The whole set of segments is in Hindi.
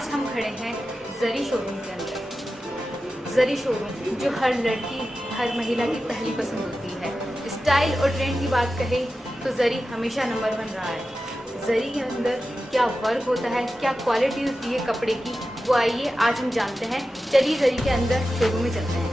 आज हम खड़े हैं ज़री शोरूम के अंदर। ज़री शोरूम जो हर लड़की हर महिला की पहली पसंद होती है। स्टाइल और ट्रेंड की बात कहें तो ज़री हमेशा नंबर 1 रहा है। ज़री के अंदर क्या वर्क होता है, क्या क्वालिटी होती है कपड़े की, वो आइए आज हम जानते हैं। चलिए ज़री के अंदर शोरूम में चलते हैं।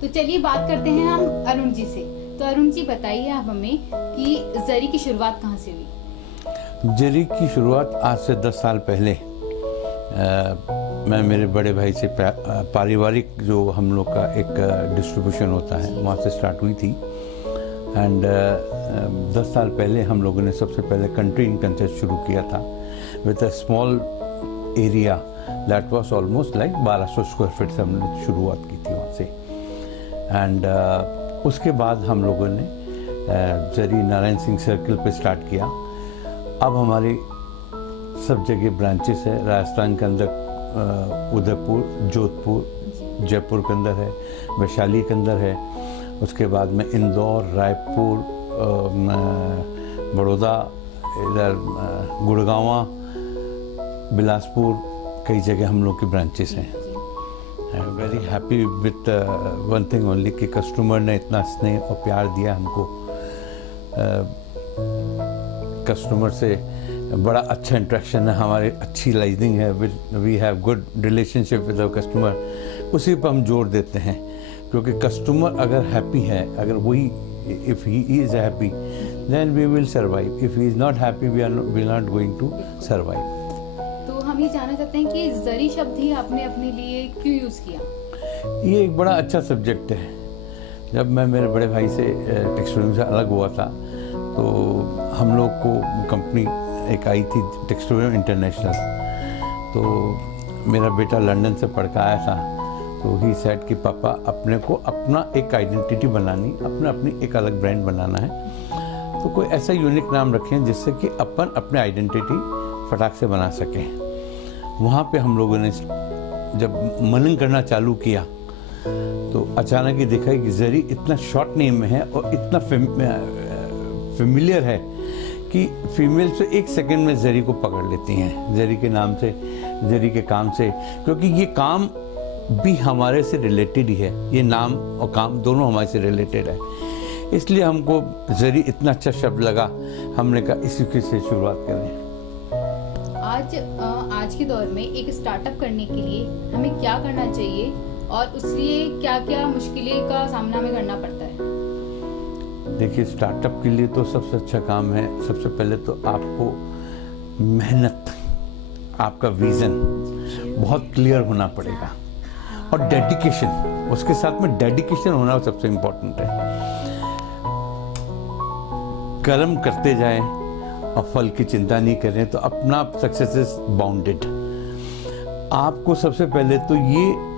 तो चलिए बात करते हैं हम अरुण जी से। तो अरुण जी बताइए आप हमें कि ज़री की शुरुआत कहाँ से हुई? ज़री की शुरुआत आज से 10 साल पहले मैं मेरे बड़े भाई से पारिवारिक जो हम लोग का एक डिस्ट्रीब्यूशन होता है वहाँ से स्टार्ट हुई थी। एंड 10 साल पहले हम लोगों ने सबसे पहले कंट्री इन कंसेप्ट शुरू किया था with a small area that was almost like 1200 square feet से हमने शुरुआत की थी वहाँ से। एंड उसके बाद हम लोगों ने ज़री नारायण सिंह सर्कल पे स्टार्ट किया। अब हमारी सब जगह ब्रांचेस है। राजस्थान के अंदर उदयपुर, जोधपुर, जयपुर के अंदर है, वैशाली के अंदर है। उसके बाद में इंदौर, रायपुर, बड़ौदा, इधर गुड़गांवा, बिलासपुर, कई जगह हम लोग की ब्रांचेस हैं। I am very happy with one thing only कि कस्टमर ने इतना स्नेह और प्यार दिया हमको। कस्टमर से बड़ा अच्छा इंटरेक्शन है, हमारी अच्छी लाइजनिंग है, we have good relationship with our customer. उसी पर हम जोर देते हैं क्योंकि कस्टमर अगर हैप्पी है, अगर वही if he is happy then we will survive, if he is not happy we are not going to survive. तो हम ये जानना चाहते हैं कि ज़री शब्द ही आपने अपने लिए क्यों यूज़ किया? ये एक बड़ा अच्छा सब्जेक्ट है। जब मैं मेरे बड़े भाई से टेक्सटाइल से अलग हुआ था तो हम लोग को कंपनी एक आई थी टेक्सटाइल इंटरनेशनल। तो मेरा बेटा लंदन से पढ़ कर आया था तो ही सेड कि पापा अपने को अपना एक आइडेंटिटी बनानी, अपनी एक अलग ब्रांड बनाना है। तो कोई ऐसा यूनिक नाम रखें जिससे कि अपन अपने आइडेंटिटी फटाक से बना सकें। वहाँ पे हम लोगों ने जब मनन करना चालू किया तो अचानक ही देखा कि ज़री इतना शॉर्ट नेम में है और इतना फेमिलियर है कि फीमेल से एक सेकंड में ज़री को पकड़ लेती हैं, ज़री के नाम से, ज़री के काम से। क्योंकि ये काम भी हमारे से रिलेटेड ही है, ये नाम और काम दोनों हमारे से रिलेटेड है। इसलिए हमको ज़री इतना अच्छा शब्द लगा, हमने कहा इसी से शुरुआत करें। आज के दौर में एक स्टार्टअप करने के लिए हमें क्या करना चाहिए और उसलिए क्या क्या मुश्किलें का सामना हमें करना पड़ता है? देखिए, स्टार्टअप के लिए तो सबसे अच्छा काम है, सबसे पहले तो आपको मेहनत, आपका विज़न बहुत क्लियर होना पड़ेगा और डेडिकेशन, उसके साथ में डेडिकेशन होना सबसे इम्पोर्टेंट है। कर्म करते जाएं और फल की चिंता नहीं करें तो अपना सक्सेस इज बाउंडेड। आपको सबसे पहले तो ये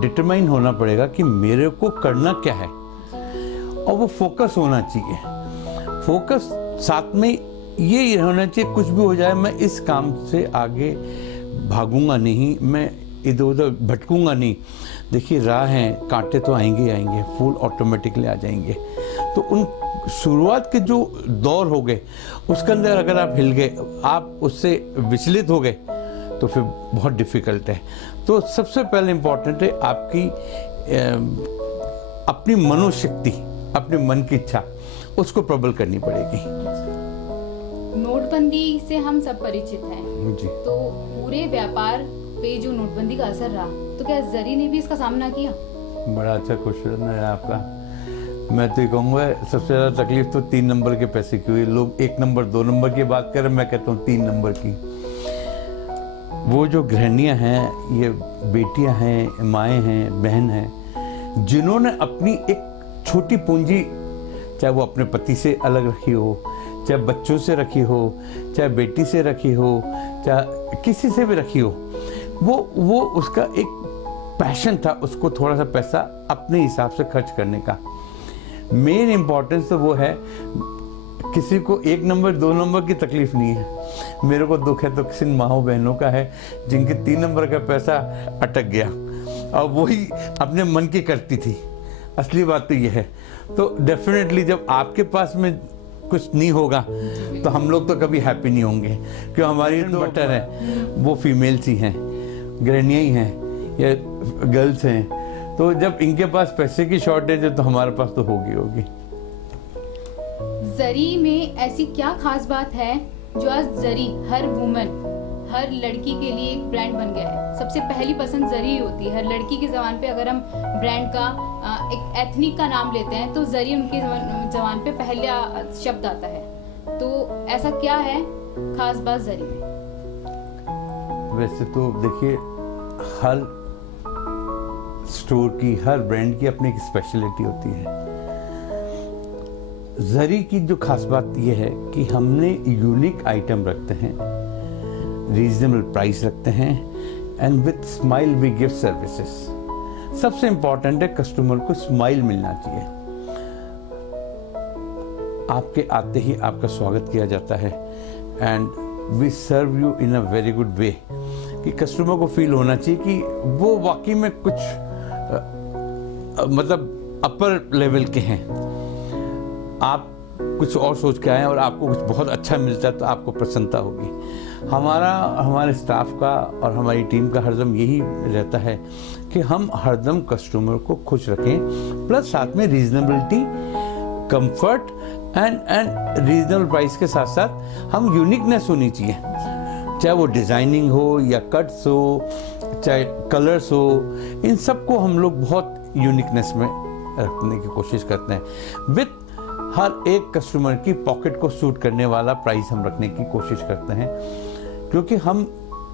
डिटरमाइन होना पड़ेगा कि मेरे को करना क्या है और वो फोकस होना चाहिए। फोकस साथ में ये होना चाहिए कुछ भी हो जाए मैं इस काम से आगे भागूंगा नहीं, मैं इधर उधर भटकूंगा नहीं। देखिए, राह है, कांटे तो आएंगे ही आएंगे, फूल ऑटोमेटिकली आ जाएंगे। तो उन शुरुआत के जो दौर हो गए उसके अंदर अगर आप हिल गए, आप उससे विचलित हो गए तो फिर बहुत डिफ़िकल्ट है। तो सबसे पहले इम्पोर्टेंट है आपकी अपनी मनोशक्ति, अपने मन की इच्छा, उसको प्रबल करनी पड़ेगी। नोटबंदी से हम सब परिचित हैं जी। तो पूरे व्यापार पे जो नोटबंदी का असर रहा, तो क्या ज़री ने भी इसका सामना किया? बड़ा अच्छा क्वेश्चन है आपका। मैं तो ये कहूँगा सबसे ज़्यादा तकलीफ तो 3 नंबर के पैसे की हुई। लोग 1 नंबर 2 नंबर की बात करें, मैं कहता हूँ 3 नंबर की। वो जो गृहिणियाँ हैं, ये बेटियाँ हैं, माएँ हैं, बहन हैं, जिन्होंने अपनी एक छोटी पूंजी, चाहे वो अपने पति से अलग रखी हो, चाहे बच्चों से रखी हो, चाहे बेटी से रखी हो, चाहे किसी से भी रखी हो, वो उसका एक पैशन था, उसको थोड़ा सा पैसा अपने हिसाब से खर्च करने का। मेन इम्पॉर्टेंस तो वो है किसी को 1 नंबर 2 नंबर की तकलीफ नहीं है। मेरे को दुख है तो किसी माँओं बहनों का है जिनके 3 नंबर का पैसा अटक गया और वही अपने मन की करती थी। असली बात तो यह है। तो डेफिनेटली जब आपके पास में कुछ नहीं होगा तो हम लोग तो कभी हैप्पी नहीं होंगे, क्यों हमारी तो बटर है वो फीमेल्स ही हैं, गृहिणियाँ ही हैं या गर्ल्स हैं। तो जब इनके पास पैसे की शॉर्टेज है तो हमारे पास तो होगी। जरी में ऐसी क्या खास बात है जो आज जरी हर वुमन, हर लड़की के लिए एक ब्रांड बन गया है? सबसे पहली पसंद जरी होती है हर लड़की की ज़बान पे। अगर हम ब्रांड का एक एथनिक का नाम लेते हैं तो जरी उनकी ज़बान पे पहला शब्द आता है। तो ऐसा क्या है खास बात जरी में? वैसे तो देखिए, हर स्टोर की, हर ब्रांड की अपनी एक स्पेशलिटी होती है। जरी की जो खास बात यह है कि हमने यूनिक आइटम रखते हैं, रीजनेबल प्राइस रखते हैं, and with smile we give services. सबसे इंपॉर्टेंट है कस्टमर को स्माइल मिलना चाहिए। आपके आते ही आपका स्वागत किया जाता है and we serve you in a very good way, कि कस्टमर को फील होना चाहिए कि वो वाकई में कुछ मतलब अपर लेवल के हैं। आप कुछ और सोच के आए और आपको कुछ बहुत अच्छा मिलता है तो आपको प्रसन्नता होगी। हमारे स्टाफ का और हमारी टीम का हरदम यही रहता है कि हम हरदम कस्टमर को खुश रखें, प्लस साथ में reasonability, comfort and reasonable price के साथ साथ हम यूनिकनेस होनी चाहिए, चाहे वो डिज़ाइनिंग हो या कट्स हो, चाहे कलर्स हो। इन सब को हम लोग बहुत यूनिकनेस में रखने की कोशिश करते हैं। विथ हर एक कस्टमर की पॉकेट को सूट करने वाला प्राइस हम रखने की कोशिश करते हैं, क्योंकि हम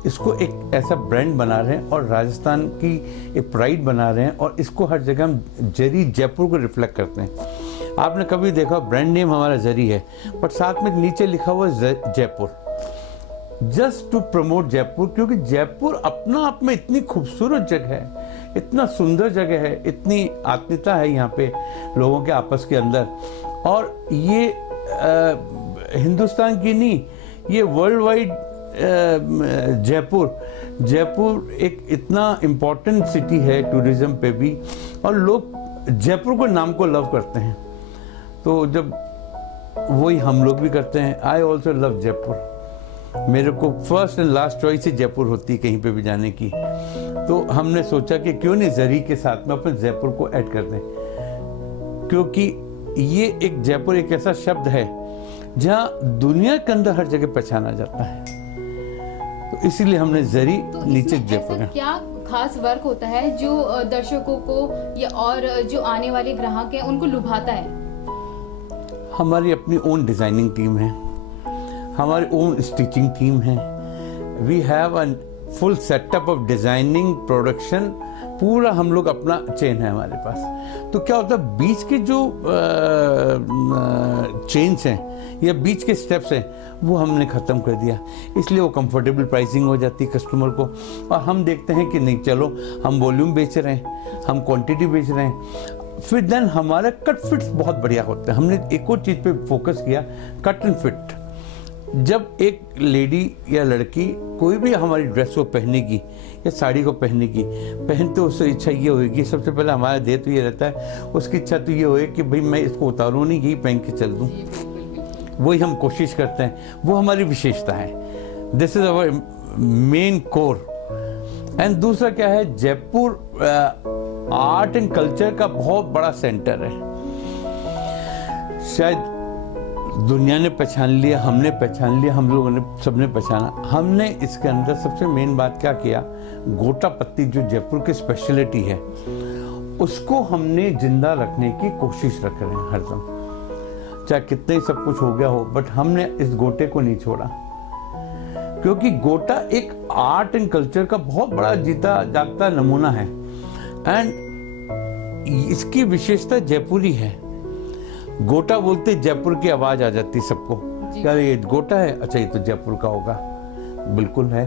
इसको एक ऐसा ब्रांड बना रहे हैं और राजस्थान की एक प्राइड बना रहे हैं, और इसको हर जगह हम जरी जयपुर को रिफ्लेक्ट करते हैं। आपने कभी देखा ब्रांड नेम हमारा जरी है बट साथ में नीचे लिखा हुआ Jaipur, just to promote Jaipur, क्योंकि जयपुर अपना आप में इतनी खूबसूरत जगह है, इतना सुंदर जगह है, इतनी आत्मीयता है यहाँ पे लोगों के आपस के अंदर। और ये हिंदुस्तान की नहीं, ये वर्ल्ड वाइड जयपुर एक इतना इम्पोर्टेंट सिटी है टूरिज्म पे भी, और लोग जयपुर को नाम को लव करते हैं। तो जब वही हम लोग भी करते हैं। I also love Jaipur. मेरे को फर्स्ट एंड लास्ट चॉइस ही जयपुर होती है कहीं पे भी जाने की। तो हमने सोचा कि क्यों नहीं जरी के साथ में अपने जयपुर को ऐड कर दें, क्योंकि ये एक जयपुर एक ऐसा शब्द है जहां दुनिया के अंदर हर जगह पहचाना जाता है। तो इसीलिए हमने जरी तो नीचे जयपुर है। क्या खास वर्क होता है जो दर्शकों को या और जो आने वाले ग्राहक हैं उनको लुभाता है? हमारी अपनी ओन डिजाइनिंग टीम है, हमारी ओन स्टिचिंग टीम है। We have a full setup of designing, production, पूरा हम लोग अपना चेन है हमारे पास। तो क्या होता है, बीच के जो चेन्स हैं या बीच के स्टेप्स हैं वो हमने ख़त्म कर दिया, इसलिए वो कंफर्टेबल प्राइसिंग हो जाती है कस्टमर को। और हम देखते हैं कि नहीं, चलो हम वॉल्यूम बेच रहे हैं, हम क्वांटिटी बेच रहे हैं, फिर देन हमारा कट फिट्स बहुत बढ़िया होते हैं। हमने एक और चीज़ पे फोकस किया, कट एंड फिट। जब एक लेडी या लड़की कोई भी हमारी ड्रेस को पहनेगी या साड़ी को पहनेगी, पहनते उससे इच्छा ये होगी, सबसे पहले हमारा ध्येय तो ये रहता है, उसकी इच्छा तो ये होगी कि भाई मैं इसको उतारूँ नहीं, यही पहन के चल दूँ। वही हम कोशिश करते हैं, वो हमारी विशेषता है। This is our main core. And दूसरा क्या है, जयपुर आर्ट एंड कल्चर का बहुत बड़ा सेंटर है। शायद दुनिया ने पहचान लिया, हमने पहचान लिया, हम लोगों ने सबने पहचाना। हमने इसके अंदर सबसे मेन बात क्या किया, गोटा पत्ती जो जयपुर की स्पेशलिटी है उसको हमने जिंदा रखने की कोशिश रख रहे हैं हरदम। चाहे कितने ही सब कुछ हो गया हो, बट हमने इस गोटे को नहीं छोड़ा, क्योंकि गोटा एक आर्ट एंड कल्चर का बहुत बड़ा जीता जागता नमूना है। एंड इसकी विशेषता जयपुरी है। गोटा बोलते जयपुर की आवाज आ जाती सबको, क्या ये गोटा है, अच्छा ये तो जयपुर का होगा, बिल्कुल है।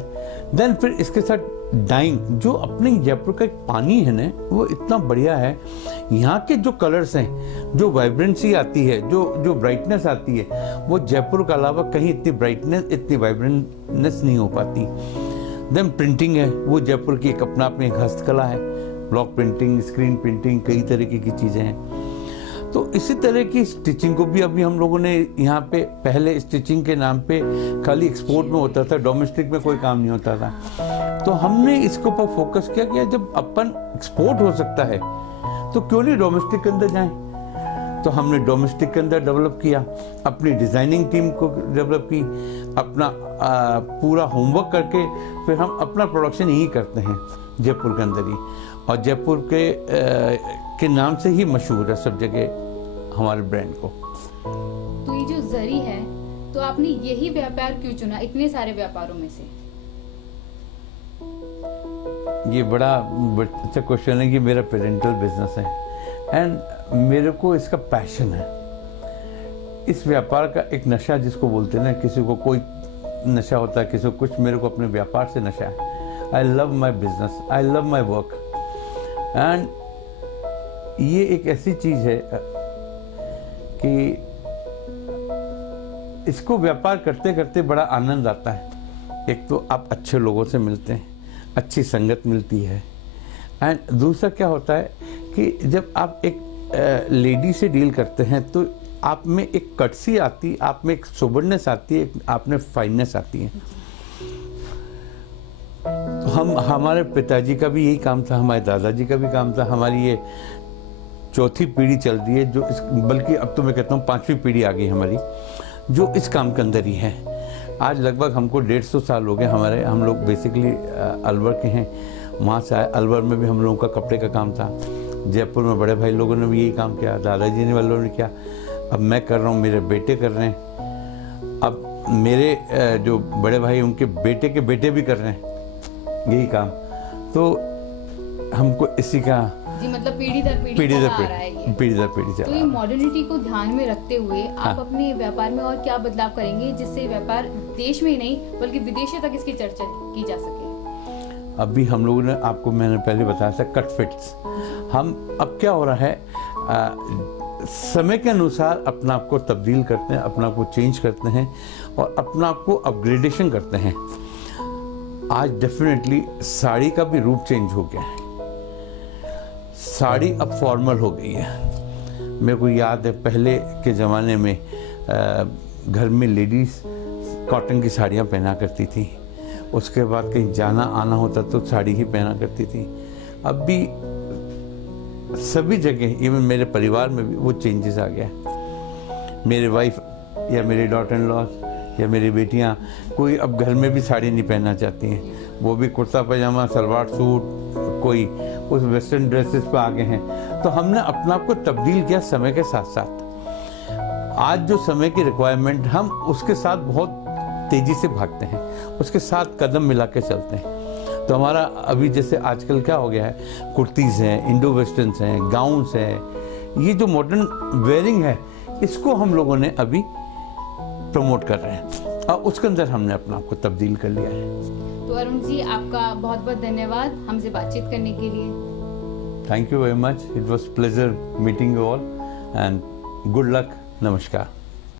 देन फिर इसके साथ डाइंग, जो अपने जयपुर का एक पानी है ना, वो इतना बढ़िया है। यहाँ के जो कलर्स हैं, जो वाइब्रेंसी आती है, जो ब्राइटनेस आती है, वो जयपुर के अलावा कहीं इतनी ब्राइटनेस, इतनी वाइब्रेंटनेस नहीं हो पाती। देन प्रिंटिंग है, वो जयपुर की एक अपना अपनी एक हस्तकला है। ब्लॉक प्रिंटिंग, स्क्रीन प्रिंटिंग, कई तरीके की चीज़ें हैं। तो इसी तरह की स्टिचिंग को भी अभी हम लोगों ने यहाँ पे, पहले स्टिचिंग के नाम पे खाली एक्सपोर्ट में होता था, डोमेस्टिक में कोई काम नहीं होता था। तो हमने इसके ऊपर फोकस किया कि जब अपन एक्सपोर्ट हो सकता है तो क्यों नहीं डोमेस्टिक के अंदर जाएं। तो हमने डोमेस्टिक के अंदर डेवलप किया, अपनी डिज़ाइनिंग टीम को डेवलप की, अपना पूरा होमवर्क करके फिर हम अपना प्रोडक्शन यही करते हैं जयपुर के अंदर ही। और जयपुर के नाम से ही मशहूर है सब जगह हमारे ब्रांड को। तो ये जो जरी है, तो आपने यही व्यापार क्यों चुना इतने सारे व्यापारों में से? ये बड़ा अच्छा क्वेश्चन है कि मेरा पेरेंटल बिजनेस है एंड मेरे को इसका पैशन है। इस व्यापार का एक नशा जिसको बोलते हैं ना, किसी को कोई नशा होता है, किसी को कुछ, मेरे को अपने व्यापार से नशा है। I love my business, I love my work. And ये एक ऐसी चीज़ है कि इसको व्यापार करते करते बड़ा आनंद आता है। एक तो आप अच्छे लोगों से मिलते हैं, अच्छी संगत मिलती है, एंड दूसरा क्या होता है कि जब आप एक लेडी से डील करते हैं तो आप में एक कटसी आती, आप में एक सोबरनेस आती है, आप में फाइननेस आती है। तो हमारे पिताजी का भी यही काम था, हमारे दादाजी का भी काम था। हमारी ये चौथी पीढ़ी चल रही है जो बल्कि अब तो मैं कहता हूँ 5वीं पीढ़ी आ गई हमारी, जो इस काम के अंदर ही है। आज लगभग हमको 150 साल हो गए। हम लोग बेसिकली अलवर के हैं, वहाँ से आए। अलवर में भी हम लोगों का कपड़े का काम था। जयपुर में बड़े भाई लोगों ने भी यही काम किया, दादाजी ने वालों ने किया, अब मैं कर रहा हूँ, मेरे बेटे कर रहे हैं। अब मेरे जो बड़े भाई, उनके बेटे के बेटे भी कर रहे हैं यही काम। तो हमको इसी का जी, मतलब पीढ़ी दर पीढ़ी आ रहा है ये। पीढ़ी दर पीढ़ी चला। तो ये मॉडर्निटी को ध्यान में रखते हुए आप अपने व्यापार में और क्या बदलाव करेंगे जिससे व्यापार देश में ही नहीं बल्कि विदेशों तक इसकी चर्चा की जा सके? अभी हम लोगों ने, आपको मैंने पहले बताया था, कट फिट्स। हम अब क्या हो रहा है, समय के अनुसार अपना आप को तब्दील करते हैं, अपना आप को चेंज करते हैं और अपना आप को अपग्रेडेशन करते हैं। आज डेफिनेटली साड़ी का भी रूप चेंज हो गया है। साड़ी अब फॉर्मल हो गई है। मेरे को याद है पहले के ज़माने में घर में लेडीज़ कॉटन की साड़ियाँ पहना करती थी, उसके बाद कहीं जाना आना होता तो साड़ी ही पहना करती थी। अब भी सभी जगह, इवन मेरे परिवार में भी वो चेंजेस आ गया है। मेरे वाइफ या मेरे डॉटर इन लॉज या मेरी बेटियां, कोई अब घर में भी साड़ी नहीं पहनना चाहती हैं। वो भी कुर्ता पजामा, सलवार सूट, कोई उस वेस्टर्न ड्रेसेस पे आ गए हैं। तो हमने अपना आप को तब्दील किया समय के साथ साथ। आज जो समय की रिक्वायरमेंट, हम उसके साथ बहुत तेज़ी से भागते हैं, उसके साथ कदम मिला के चलते हैं। तो हमारा अभी जैसे आजकल क्या हो गया है, कुर्तीज़ हैं, इंडो वेस्टर्न्स हैं, गाउन्स हैं, ये जो मॉडर्न वेयरिंग है, इसको हम लोगों ने अभी प्रमोट कर रहे हैं और उसके अंदर हमने अपना आप को तब्दील कर लिया है। तो अरुण जी, आपका बहुत बहुत धन्यवाद हमसे बातचीत करने के लिए। Thank you very much, it was pleasure meeting you all and good luck. नमस्कार।